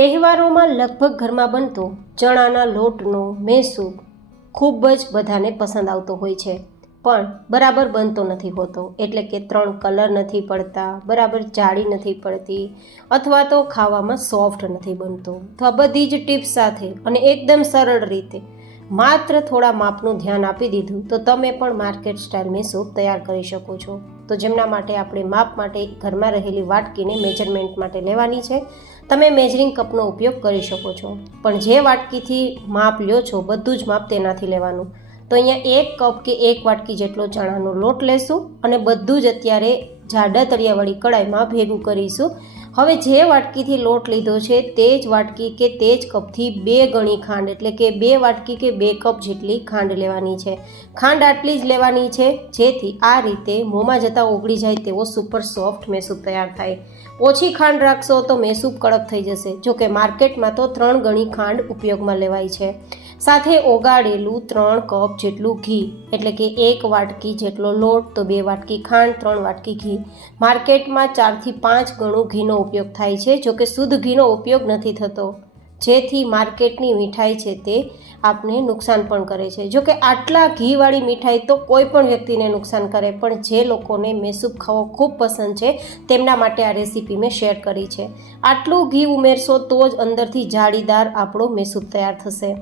તહેવારોમાં લગભગ ઘરમાં બનતો ચણાના લોટનો મેસૂબ ખૂબ જ બધાને પસંદ આવતો હોય છે, પણ બરાબર બનતો નથી હોતો. એટલે કે 3 કલર નથી પડતા, બરાબર જાળી નથી પડતી, અથવા તો ખાવામાં સોફ્ટ નથી બનતો. તો આ બધી જ ટિપ્સ સાથે અને એકદમ સરળ રીતે માત્ર થોડા માપનું ધ્યાન આપી દીધું તો તમે પણ માર્કેટ સ્ટાઇલ મેસૂબ તૈયાર કરી શકો છો. તો જેમના માટે આપણે માપ માટે ઘરમાં રહેલી વાટકીને મેજરમેન્ટ માટે લેવાની છે. તમે મેજરિંગ કપનો ઉપયોગ કરી શકો છો, પણ જે વાટકીથી માપ લ્યો છો બધું જ માપ તેનાથી લેવાનું. તો અહીંયા 1 કપ કે 1 વાટકી જેટલો ચણાનો લોટ લેશું અને બધું જ અત્યારે જાડા તળિયાવાળી કડાઈમાં ભેગું કરીશું. હવે જે વાટકીથી લોટ લીધો છે તે જ વાટકી કે તે જ કપથી 2 ગણી ખાંડ, એટલે કે 2 વાટકી કે 2 કપ જેટલી ખાંડ લેવાની છે. ખાંડ આટલી જ લેવાની છે, જેથી આ રીતે મોંમાં જતાં ઓગળી જાય તેવો સુપર સોફ્ટ મેસૂબ તૈયાર થાય. ઓછી ખાંડ રાખશો તો મેસૂબ કડક થઈ જશે. જોકે માર્કેટમાં તો 3 ગણી ખાંડ ઉપયોગમાં લેવાય છે. સાથે ઓગાળેલું 3 કપ જેટલું ઘી, એટલે કે 1 વાટકી જેટલો લોટ તો 2 વાટકી ખાંડ, 3 વાટકી ઘી. માર્કેટમાં 4 થી 5 ગણું ઘીનો ઉપયોગ થાય છે. જોકે શુદ્ધ ઘીનો ઉપયોગ નથી થતો, જેથી માર્કેટની મીઠાઈ છે તે આપને નુકસાન પણ કરે છે. જોકે આટલા ઘીવાળી મીઠાઈ તો કોઈ પણ વ્યક્તિને નુકસાન કરે, પણ જે લોકોને મેસૂબ ખાવો ખૂબ પસંદ છે તેમના માટે આ રેસીપી મેં શેર કરી છે. આટલું ઘી ઉમેરશો તો જ અંદરથી જાળીદાર આપણો મેસૂબ તૈયાર થશે.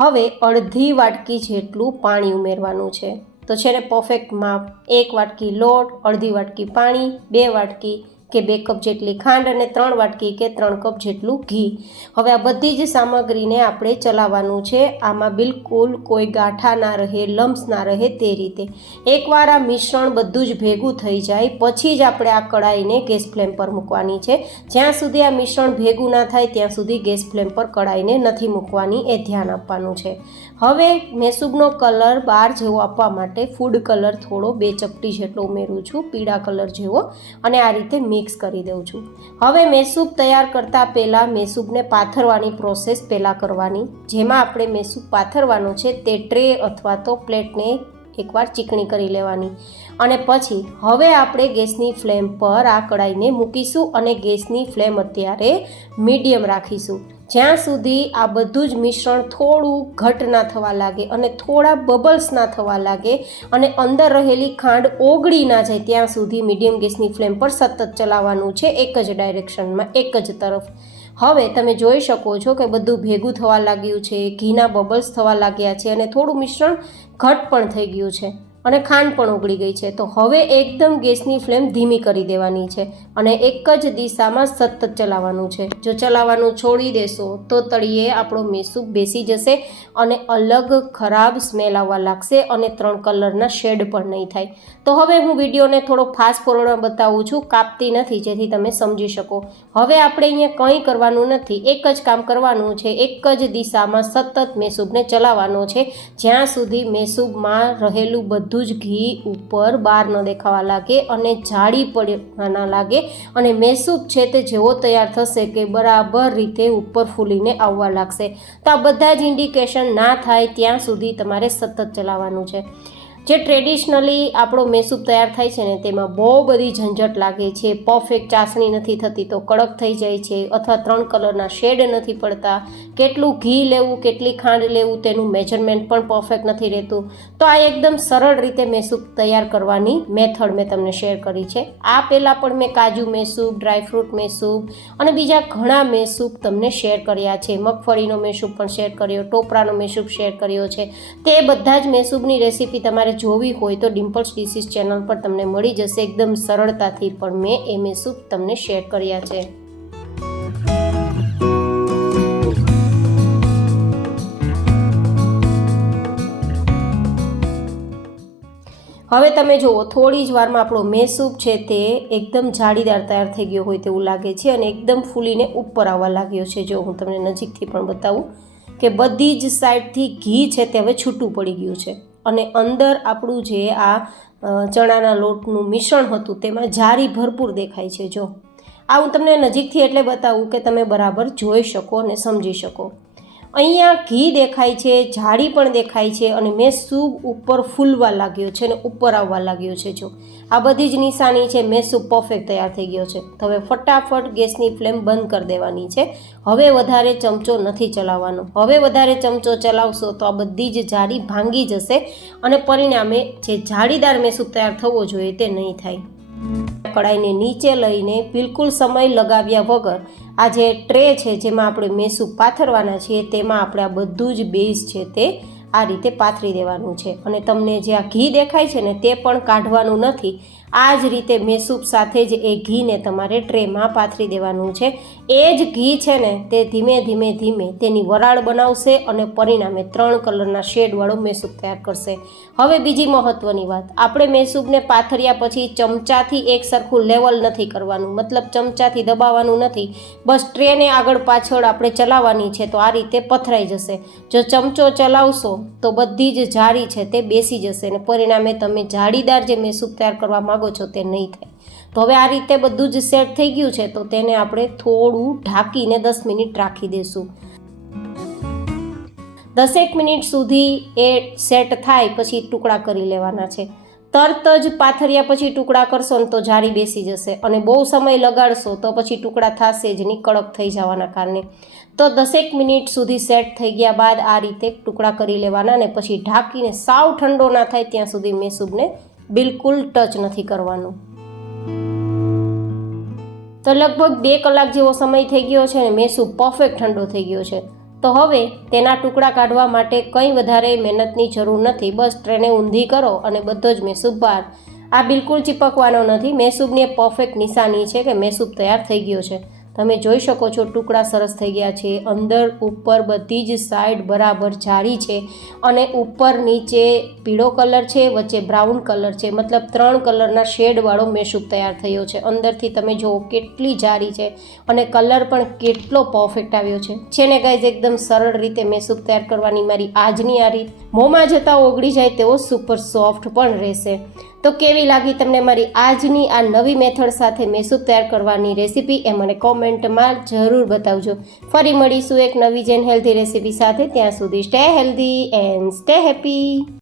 હવે અડધી વાટકી જેટલું પાણી ઉમેરવાનું છે. તો છે ને પરફેક્ટ માપ: 1 વાટકી લોટ, અડધી વાટકી પાણી, 2 વાટકી કે 2 કપ જેટલી ખાંડ અને 3 વાટકી કે 3 કપ જેટલું ઘી. હવે આ બધી જ સામગ્રીને આપણે ચલાવવાનું છે. આમાં બિલકુલ કોઈ ગાંઠા ના રહે, લમ્સ ના રહે તે રીતે. એકવાર આ મિશ્રણ બધું જ ભેગું થઈ જાય પછી જ આપણે આ કડાઈને ગેસ ફ્લેમ પર મૂકવાની છે. જ્યાં સુધી આ મિશ્રણ ભેગું ના થાય ત્યાં સુધી ગેસ ફ્લેમ પર કડાઈને નથી મૂકવાની, એ ધ્યાન આપવાનું છે. હવે મેસૂબનો કલર 12 જેવો આપવા માટે ફૂડ કલર થોડો 2 ચપટી જેટલો ઉમેરું છું, પીળા કલર જેવો, અને આ રીતે મિક્સ કરી દઉં છું. હવે મેસૂબ તૈયાર કરતાં પહેલાં મેસૂબને પાથરવાની પ્રોસેસ પહેલાં કરવાની. જેમાં આપણે મેસૂબ પાથરવાનું છે તે ટ્રે અથવા તો પ્લેટને એકવાર ચીકણી કરી લેવાની, અને પછી હવે આપણે ગેસની ફ્લેમ પર આ કડાઈને મૂકીશું અને ગેસની ફ્લેમ અત્યારે મીડિયમ રાખીશું. જ્યાં સુધી આ બધું જ મિશ્રણ થોડું ઘટ ના થવા લાગે અને થોડા બબલ્સ ના થવા લાગે અને અંદર રહેલી ખાંડ ઓગળી ના જાય ત્યાં સુધી મીડિયમ ગેસની ફ્લેમ પર સતત ચલાવવાનું છે, એક જ ડાયરેક્શનમાં, એક જ તરફ. હવે તમે જોઈ શકો છો કે બધું ભેગું થવા લાગ્યું છે, ઘીના બબલ્સ થવા લાગ્યા છે અને થોડું મિશ્રણ ઘટ પણ થઈ ગયું છે અને ખાંડ પણ ઓગળી ગઈ છે. તો હવે એકદમ ગેસની ફ્લેમ ધીમી કરી દેવાની છે અને એક જ દિશામાં સતત ચલાવવાનું છે. જો ચલાવવાનું છોડી દેશો તો તળિયે આપણો મેસૂબ બેસી જશે અને અલગ ખરાબ સ્મેલ આવવા લાગશે અને 3 કલરના શેડ પણ નહીં થાય. તો હવે હું વિડીયોને થોડો ફાસ્ટ ફોરવર્ડમાં બતાવું છું, કાપતી નથી, જેથી તમે સમજી શકો. હવે આપણે અહીંયા કંઈ કરવાનું નથી, એક જ કામ કરવાનું છે. એક જ દિશામાં સતત મેસૂબને ચલાવવાનો છે જ્યાં સુધી મેસૂબમાં રહેલું બધું જ ઘી ઉપર બહાર ન દેખાવા લાગે અને જાળી પડવા ના લાગે, અને મેસૂબ છે તે જેવો તૈયાર થશે કે બરાબર રીતે ઉપર ફૂલીને આવવા લાગશે. તો આ બધા જ ઇન્ડિકેશન ના થાય ત્યાં સુધી તમારે સતત ચલાવવાનું છે. જે ટ્રેડિશનલી આપણો મેસૂબ તૈયાર થાય છે ને તેમાં બહુ બધી ઝંઝટ લાગે છે. પરફેક્ટ ચાસણી નથી થતી તો કડક થઈ જાય છે, અથવા 3 કલરના શેડ નથી પડતા, કેટલું ઘી લેવું, કેટલી ખાંડ લેવું તેનું મેજરમેન્ટ પણ પરફેક્ટ નથી રહેતું. તો આ એકદમ સરળ રીતે મેસૂબ તૈયાર કરવાની મેથડ મેં તમને શેર કરી છે. આ પહેલાં પણ મેં કાજુ મેસૂબ, ડ્રાયફ્રૂટ મેસૂબ અને બીજા ઘણા મેસૂબ તમને શેર કર્યા છે. મગફળીનો મેસૂબ પણ શેર કર્યો, ટોપરાનો મેસૂબ શેર કર્યો છે. તે બધા જ મેસૂબની રેસીપી તમારે જોવી હોય તો ડિમ્પલ્સ ડિશિસ ચેનલ પર તમને મળી જશે. એકદમ સરળતાથી પણ મેં એ મેસૂબ તમને શેર કર્યા છે. હવે તમે જુઓ, થોડી જ વારમાં આપણો મેસૂબ છે તે એકદમ જાળીદાર તૈયાર થઈ ગયો હોય તેવું લાગે છે અને એકદમ ફૂલીને ઉપર આવવા લાગ્યો છે. જો હું તમને નજીકથી પણ બતાવું કે બધી જ સાઈડથી ઘી છે તે હવે છૂટું પડી ગયું છે અને અંદર આપણું જે આ ચણાના લોટનું મિશ્રણ હતું તેમાં જાળી ભરપૂર દેખાય છે. જો આ હું તમને નજીકથી એટલે બતાવું કે તમે બરાબર જોઈ શકો અને સમજી શકો. અહીંયા ઘી દેખાય છે, જાળી પણ દેખાય છે અને મેસૂબ ઉપર ફૂલવા લાગ્યો છે અને ઉપર આવવા લાગ્યો છે. જો આ બધી જ નિશાની છે, મેસૂબ પરફેક્ટ તૈયાર થઈ ગયો છે. તો હવે ફટાફટ ગેસની ફ્લેમ બંધ કરી દેવાની છે. હવે વધારે ચમચો નથી ચલાવવાનો. હવે વધારે ચમચો ચલાવશો તો આ બધી જ જાળી ભાંગી જશે અને પરિણામે જે જાળીદાર મેસૂબ તૈયાર થવો જોઈએ તે નહીં થાય. કડાઈને નીચે લઈને બિલકુલ સમય લગાવ્યા વગર આ જે ટ્રે છે જેમાં આપણે મેસૂબ પાથરવાના છીએ તેમાં આપણે આ બધું જ બેઝ છે તે આ રીતે પાથરી દેવાનું છે. અને તમને જે આ ઘી દેખાય છે ને તે પણ કાઢવાનું નથી. આ જ રીતે મેસૂબ સાથે જ એ ઘીને તમારે ટ્રેમાં પાથરી દેવાનું છે. એ જ ઘી છે ને તે ધીમે ધીમે તેની વરાળ બનાવશે અને પરિણામે 3 કલરના શેડવાળો મેસૂબ તૈયાર કરશે. હવે બીજી મહત્ત્વની વાત, આપણે મેસૂબને પાથર્યા પછી ચમચાથી એક સરખું લેવલ નથી કરવાનું, મતલબ ચમચાથી દબાવવાનું નથી. બસ ટ્રેને આગળ પાછળ આપણે ચલાવવાની છે તો આ રીતે પથરાઈ જશે. જો ચમચો ચલાવશો તો બધી જ જાળી છે તે બેસી જશે અને પરિણામે તમે જાળીદાર જે મેસૂબ તૈયાર કરવા માગો છો તે નહીં થાય. તો હવે આ રીતે બધું જ સેટ થઈ ગયું છે તો તેને આપણે થોડું ઢાંકીને 10 મિનિટ રાખી દઈશું. 10 મિનિટ સુધી એ સેટ થાય પછી ટુકડા કરી લેવાના છે. તરત જ પાથર્યા પછી ટુકડા કરશો ને તો જાળી બેસી જશે અને બહુ સમય લગાડશો તો પછી ટુકડા થશે જ નહીં, કડક થઈ જવાના કારણે. તો 10 મિનિટ સુધી સેટ થઈ ગયા બાદ આ રીતે ટુકડા કરી લેવાના અને પછી ઢાંકીને સાવ ઠંડો ના થાય ત્યાં સુધી મેસૂબને બિલકુલ ટચ નથી કરવાનું. તો લગભગ 2 કલાક જેવો સમય થઈ ગયો છે અને મેસૂબ પરફેક્ટ ઠંડો થઈ ગયો છે. તો હવે તેના ટુકડા કાઢવા માટે કંઈ વધારે મહેનતની જરૂર નથી. બસ ટ્રેને ઊંધી કરો અને બધો જ મેસૂબ બહાર. આ બિલકુલ ચીપકવાનો નથી. મેસૂબની એક પરફેક્ટ નિશાની છે કે મેસૂબ તૈયાર થઈ ગયો છે. તમે જોઈ શકો છો ટુકડા સરસ થઈ ગયા છે. અંદર ઉપર બધી જ સાઈડ બરાબર જાળી છે અને ઉપર નીચે પીળો કલર છે, વચ્ચે બ્રાઉન કલર છે, મતલબ 3 કલરના શેડવાળો મેસૂબ તૈયાર થયો છે. અંદરથી તમે જુઓ કેટલી જાળી છે અને કલર પણ કેટલો પરફેક્ટ આવ્યો છે ને ગાઈઝ. એકદમ સરળ રીતે મેસૂબ તૈયાર કરવાની મારી આજની આ રીત મોંમાં જતાં ઓગળી જાય તેવો સુપર સોફ્ટ પણ રહેશે. તો કેવી લાગી તમને મારી આજની આ નવી મેથડ સાથે મેસૂબ તૈયાર કરવાની રેસીપી એ મને કોમેન્ટમાં જરૂર બતાવજો. ફરી મળીશું એક નવી જેન હેલ્ધી રેસીપી સાથે. ત્યાં સુધી stay healthy and stay happy.